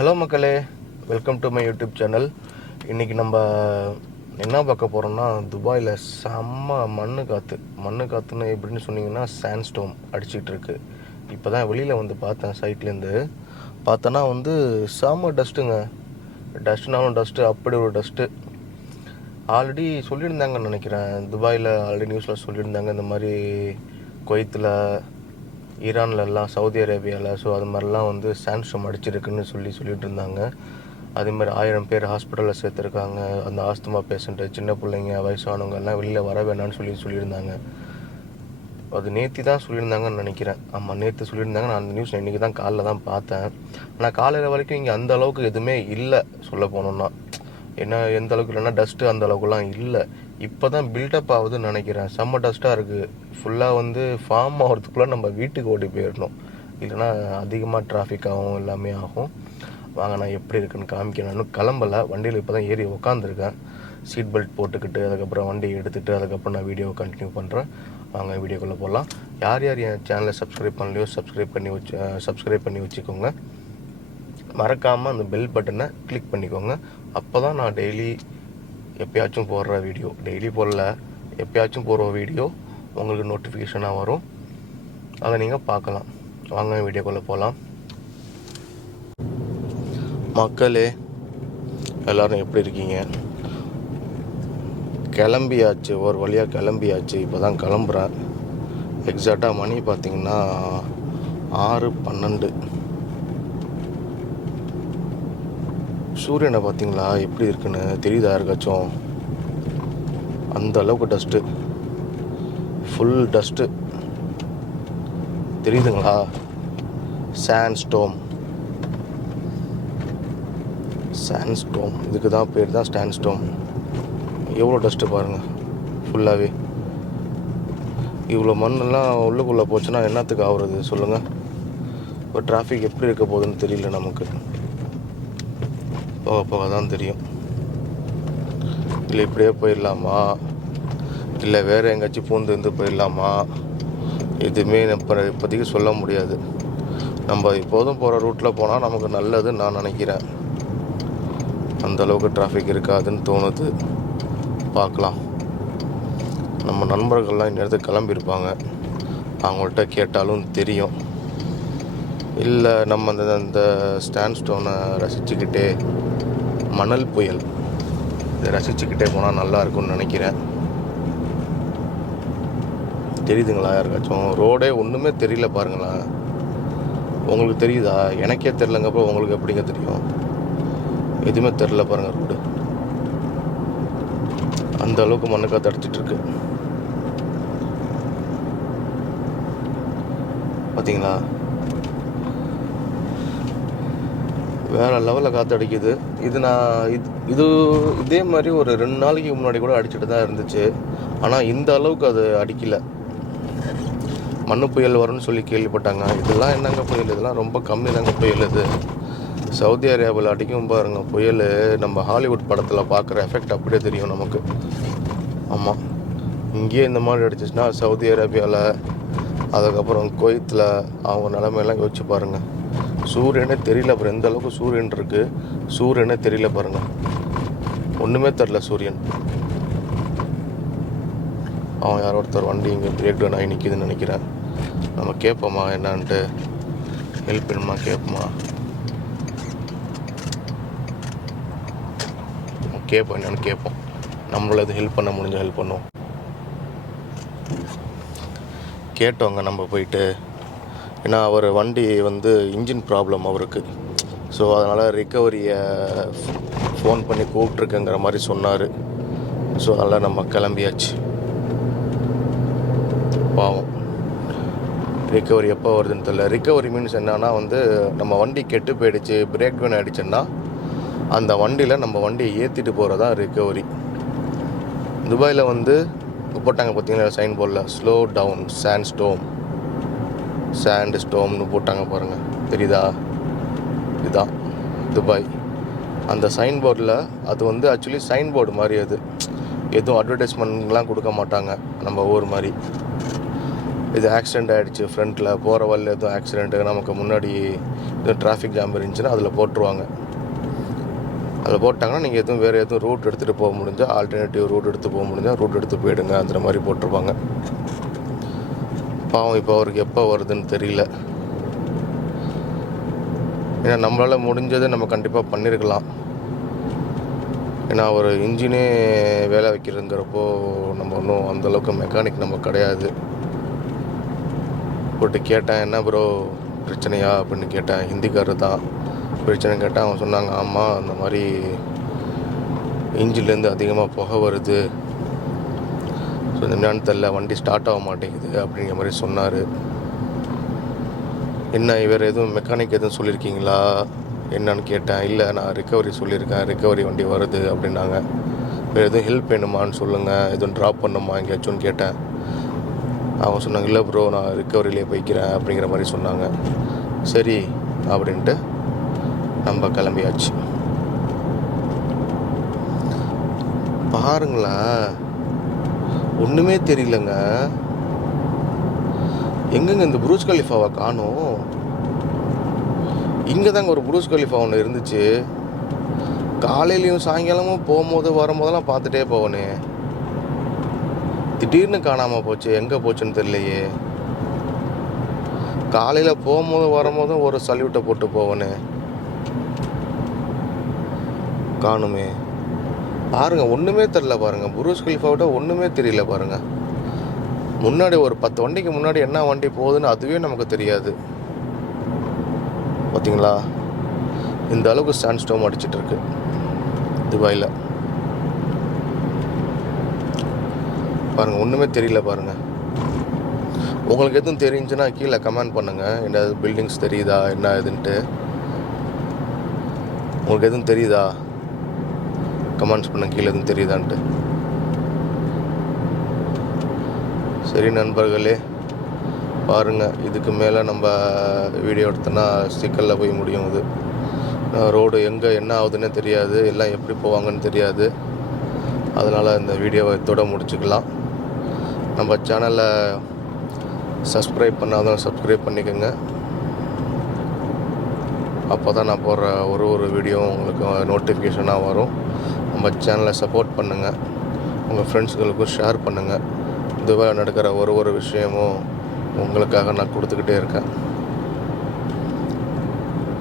Hello மக்களே, welcome to my YouTube channel. இன்றைக்கி நம்ம என்ன பார்க்க போகிறோம்னா, துபாயில் செம்ம மண்ணு காற்றுன்னு எப்படின்னு சொன்னிங்கன்னா சாண்ட் ஸ்டோம் அடிச்சிக்கிட்டு இருக்கு. இப்போ தான் வெளியில் வந்து பார்த்தேன், சைட்லேருந்து பார்த்தோன்னா வந்து செம்ம டஸ்ட்டுங்க. டஸ்ட்னாலும் டஸ்ட்டு, அப்படி ஒரு டஸ்ட்டு. ஆல்ரெடி சொல்லியிருந்தாங்கன்னு நினைக்கிறேன், துபாயில் ஆல்ரெடி நியூஸில் சொல்லியிருந்தாங்க இந்த மாதிரி குவைத்தில், ஈரான்லலாம், சவுதி அரேபியாவில், ஸோ அது மாதிரிலாம் வந்து சாண்ட் ஸ்டோம் அடிச்சிருக்குன்னு சொல்லிட்டு இருந்தாங்க. அதேமாதிரி 1000 பேர் ஹாஸ்பிட்டலில் சேர்த்துருக்காங்க. அந்த ஆஸ்துமா பேஷண்ட்டு, சின்ன பிள்ளைங்க, வயசானவங்க எல்லாம் வெளியில் வர வேணான்னு சொல்லியிருந்தாங்க. அது நேற்று தான் சொல்லியிருந்தாங்கன்னு நினைக்கிறேன். ஆமாம், நேற்று சொல்லியிருந்தாங்க. நான் அந்த நியூஸ் இன்றைக்கி தான் காலைல தான் பார்த்தேன். ஆனால் காலையில் வரைக்கும் இங்கே அந்த அளவுக்கு எதுவுமே இல்லை, சொல்ல போனோம்னா. ஏன்னா எந்த அளவுக்கு இல்லைன்னா டஸ்ட்டு அந்த அளவுக்குலாம் இல்லை. இப்போ தான் பில்டப் ஆகுதுன்னு நினைக்கிறேன். செம்ம டஸ்ட்டாக இருக்குது. ஃபுல்லாக வந்து ஃபார்ம் ஆகிறதுக்குள்ளே நம்ம வீட்டுக்கு ஓடி போயிடணும், இல்லைனா அதிகமாக டிராஃபிக் ஆகும், எல்லாமே ஆகும். வாங்க, நான் எப்படி இருக்குன்னு காமிக்கிறேன். நான் கிளம்பலை, வண்டியில் இப்போ தான் ஏறி உட்காந்துருக்கேன். சீட் பெல்ட் போட்டுக்கிட்டு அதுக்கப்புறம் வண்டியை எடுத்துகிட்டு அதுக்கப்புறம் நான் வீடியோ கண்டினியூ பண்ணுறேன். வாங்க வீடியோக்குள்ளே போகலாம். யார் யார் என் சேனலை சப்ஸ்கிரைப் பண்ணலையோ சப்ஸ்கிரைப் பண்ணி வச்சுக்கோங்க. மறக்காமல் அந்த பெல் பட்டனை கிளிக் பண்ணிக்கோங்க. அப்போ தான் நான் டெய்லி எப்போயாச்சும் போடுற வீடியோ, டெய்லி போடல, எப்போயாச்சும் போடுற வீடியோ உங்களுக்கு நோட்டிஃபிகேஷனாக வரும். அதை நீங்கள் பார்க்கலாம். வாங்க வீடியோக்குள்ளே போகலாம். மக்களே, எல்லோரும் எப்படி இருக்கீங்க? கிளம்பியாச்சு, ஒரு வழியாக கிளம்பியாச்சு. இப்போ தான் கிளம்புறேன். எக்ஸாக்டாக மணி பார்த்திங்கன்னா 6:12. சூரியனை பார்த்தீங்களா எப்படி இருக்குன்னு? தெரியுதா யாருக்காச்சும்? அந்த அளவுக்கு டஸ்ட்டு, ஃபுல் டஸ்ட்டு தெரியுதுங்களா? சாண்ட் ஸ்டோம், இதுக்கு தான் பேர் தான் சாண்ட் ஸ்டோம். எவ்வளோ டஸ்ட்டு பாருங்கள், ஃபுல்லாகவே. இவ்வளோ மண்ணெல்லாம் உள்ளுக்குள்ளே போச்சுன்னா என்னத்துக்கு ஆகுறது சொல்லுங்கள்? இப்போ டிராஃபிக் எப்படி இருக்க போகுதுன்னு தெரியல நமக்கு. போக தான் தெரியும். இல்லை இப்படியே போயிடலாமா, இல்லை வேறு எங்கேயாச்சும் பூந்து போயிடலாமா, எதுவுமே இப்போதைக்கு சொல்ல முடியாது. நம்ம இப்போதும் போகிற ரூட்டில் போனால் நமக்கு நல்லதுன்னு நான் நினைக்கிறேன். அந்தளவுக்கு டிராஃபிக் இருக்காதுன்னு தோணுது. பார்க்கலாம். நம்ம நண்பர்கள்லாம் இந்நேரத்துக்கு கிளம்பியிருப்பாங்க, அவங்கள்ட்ட கேட்டாலும் தெரியும். இல்லை நம்ம அந்த சாண்ட் ஸ்டோனை ரசிச்சுக்கிட்டே, மணல் புயல் இதை ரசிச்சுக்கிட்டே போனால் நல்லா இருக்கும்னு நினைக்கிறேன். தெரியுதுங்களா யாருக்காச்சும்? ரோடே ஒன்றுமே தெரியல பாருங்களேன். உங்களுக்கு தெரியுதா? எனக்கே தெரிலங்கப்போ உங்களுக்கு எப்படிங்க தெரியும்? எதுவுமே தெரில பாருங்கள். ரோடு அந்த அளவுக்கு மண்ணு காற்று அடிச்சிட்ருக்கு. பார்த்தீங்களா? வேறு லெவலில் காற்று அடிக்குது. இதே மாதிரி ஒரு 2 நாளைக்கு முன்னாடி கூட அடிச்சுட்டு தான் இருந்துச்சு. ஆனால் இந்த அளவுக்கு அது அடிக்கலை. மண்ணு புயல் வரும்னு சொல்லி கேள்விப்பட்டாங்க. இதெல்லாம் என்னங்க புயல்? இதெல்லாம் ரொம்ப கம்மி தாங்க புயல். இது சவுதி அரேபியாவில் அடிக்கும் பாருங்க புயல். நம்ம ஹாலிவுட் படத்தில் பார்க்குற எஃபெக்ட் அப்படியே தெரியும் நமக்கு. ஆமாம், இங்கேயே இந்த மாதிரி அடிச்சிச்சுன்னா சவுதி அரேபியாவில், அதுக்கப்புறம் குவைத்தில் அவங்க நிலைமையெல்லாம் யோசிச்சு பாருங்கள். சூரியனே தெரியல. அப்புறம் எந்த அளவுக்கு சூரியன் இருக்குது, சூரியனே தெரியல பாருங்கள். ஒன்றுமே தெரில சூரியன். அவன் யாரோ ஒருத்தர் வண்டி இங்கே பிரேக் டவுன் ஆகி நிற்கிதுன்னு நினைக்கிறேன். நம்ம கேட்போமா என்னான்ட்டு? ஹெல்ப் பண்ணுமா கேட்போமா? கேட்போம், என்னன்னு கேட்போம். நம்மளால் எது ஹெல்ப் பண்ண முடிஞ்ச ஹெல்ப் பண்ணுவோம். கேட்டோங்க நம்ம போயிட்டு. ஏன்னா அவர் வண்டி வந்து இன்ஜின் ப்ராப்ளம் அவருக்கு. ஸோ அதனால் ரிக்கவரியை ஃபோன் பண்ணி கூப்பிட்ருக்குங்கிற மாதிரி சொன்னார். ஸோ அதனால் நம்ம கிளம்பியாச்சு. பாவம், ரிக்கவரி எப்போ வருதுன்னு தெரியல. ரிக்கவரி மீன்ஸ் என்னன்னா வந்து நம்ம வண்டி கெட்டு போயிடுச்சு, பிரேக் டவுன் ஆகிடுச்சுன்னா அந்த வண்டியில் நம்ம வண்டியை ஏற்றிட்டு போகிறதா ரிக்கவரி. துபாயில் வந்து போட்டாங்க பார்த்தீங்கன்னா சைன் போர்டில், ஸ்லோ டவுன் சாண்ட் ஸ்டோம்னு போட்டாங்க பாருங்கள். தெரியுதா? இதுதான் துபாய். அந்த சைன் போர்டில் அது வந்து ஆக்சுவலி சைன் போர்டு மாதிரி, அது எதுவும் அட்வர்டைஸ்மெண்ட்லாம் கொடுக்க மாட்டாங்க நம்ம ஊர் மாதிரி. இது ஆக்சிடெண்ட் ஆகிடுச்சு, ஃப்ரண்ட்டில் போகிற வழியில் எதுவும் ஆக்சிடெண்ட்டு, நமக்கு முன்னாடி எதுவும் டிராஃபிக் ஜாம் இருந்துச்சுன்னா அதில் போட்டுருவாங்க. அதில் போட்டாங்கன்னா நீங்கள் எதுவும் வேறு எதுவும் ரூட் எடுத்துகிட்டு போக முடிஞ்சால், ஆல்டர்னேட்டிவ் ரூட் எடுத்து போக முடிஞ்சால் ரூட் எடுத்து போயிடுங்க, அந்த மாதிரி போட்டிருப்பாங்க. பாவம் இப்போ அவருக்கு எப்போ வருதுன்னு தெரியல. ஏன்னா நம்மளால் முடிஞ்சதை நம்ம கண்டிப்பாக பண்ணியிருக்கலாம். ஏன்னா ஒரு இன்ஜினே வேலை வைக்கிறதுங்கிறப்போ நம்ம ஒன்றும் அந்தளவுக்கு மெக்கானிக் நம்ம கிடையாது. போட்டு கேட்டேன், என்ன ப்ரோ பிரச்சனையா அப்படின்னு கேட்டேன். ஹிந்திக்காரர் தான். பிரச்சனை கேட்டால் அவன் சொன்னாங்க, ஆமாம் அந்த மாதிரி இன்ஜின்லேருந்து அதிகமாக புகை வருது, ஸோ இந்த என்னன்னு தெரில, வண்டி ஸ்டார்ட் ஆக மாட்டேங்குது அப்படிங்கிற மாதிரி சொன்னார். என்ன இவர் எதுவும் மெக்கானிக் எதுவும் சொல்லியிருக்கீங்களா என்னன்னு கேட்டேன். இல்லை நான் ரிக்கவரி சொல்லியிருக்கேன், ரிக்கவரி வண்டி வருது அப்படின்னாங்க. வேறு எதுவும் ஹெல்ப் வேணுமான்னு சொல்லுங்கள், எதுவும் ட்ராப் பண்ணுமா எங்கேயாச்சும்னு கேட்டேன். அவங்க சொன்னாங்க, இல்லை ப்ரோ நான் ரிக்கவரியிலே போய்க்கிறேன் அப்படிங்கிற மாதிரி சொன்னாங்க. சரி அப்படின்ட்டு நம்ம கிளம்பியாச்சு. பாருங்களேன், ஒன்றுமே தெரியலங்க. எங்கெங்க இந்த புருஜ் கலிஃபாவை காணோம்? இங்கே தாங்க ஒரு புருஜ் கலிஃபா ஒன்று இருந்துச்சு. காலையிலையும் சாயங்காலமும் போகும்போது வரும்போதெல்லாம் பார்த்துட்டே போவனே, திடீர்னு காணாமல் போச்சு. எங்கே போச்சுன்னு தெரியலையே. காலையில் போகும்போதும் வரும்போதும் ஒரு சல்யூட்டை போட்டு போவனே, காணுமே. பாருங்கள், ஒன்றுமே தெரில பாருங்கள். புருஜ் கலிஃபாவிட்ட ஒன்றுமே தெரியல பாருங்கள். முன்னாடி ஒரு 10 வண்டிக்கு முன்னாடி என்ன வண்டி போகுதுன்னு அதுவே நமக்கு தெரியாது. பார்த்தீங்களா, இந்த அளவுக்கு சாண்ட் ஸ்டோம் அடிச்சிட்ருக்கு துபாயில். பாருங்கள், ஒன்றுமே தெரியல பாருங்கள். உங்களுக்கு எதுவும் தெரிஞ்சுன்னா கீழே கமெண்ட் பண்ணுங்கள். என்ன பில்டிங்ஸ் தெரியுதா என்ன இதுன்ட்டு உங்களுக்கு எதுவும் தெரியுதா கமெண்ட்ஸ் பண்ணுங்கள், கீழே எதுவும் தெரியுதான்ட்டு. சரி நண்பர்களே, பாருங்கள், இதுக்கு மேலே நம்ம வீடியோ எடுத்தோன்னா சிக்கலில் போய் முடியும். இது ரோடு எங்கே என்ன ஆகுதுன்னே தெரியாது, எல்லாம் எப்படி போவாங்கன்னு தெரியாது. அதனால் இந்த வீடியோவை இதோட முடிச்சுக்கலாம். நம்ம சேனலை சப்ஸ்கிரைப் பண்ணாதான் சப்ஸ்கிரைப் பண்ணிக்கோங்க. அப்போ தான் நான் போடுற ஒரு வீடியோ உங்களுக்கு நோட்டிஃபிகேஷனாக வரும். நம்ம சேனலை சப்போர்ட் பண்ணுங்கள், உங்கள் ஃப்ரெண்ட்ஸுகளுக்கும் ஷேர் பண்ணுங்கள். துபாயில் நடக்கிற ஒரு விஷயமும் உங்களுக்காக நான் கொடுத்துக்கிட்டே இருக்கேன்.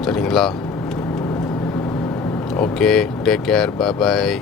சரிங்களா? ஓகே, டேக் கேர், பாய் பாய்.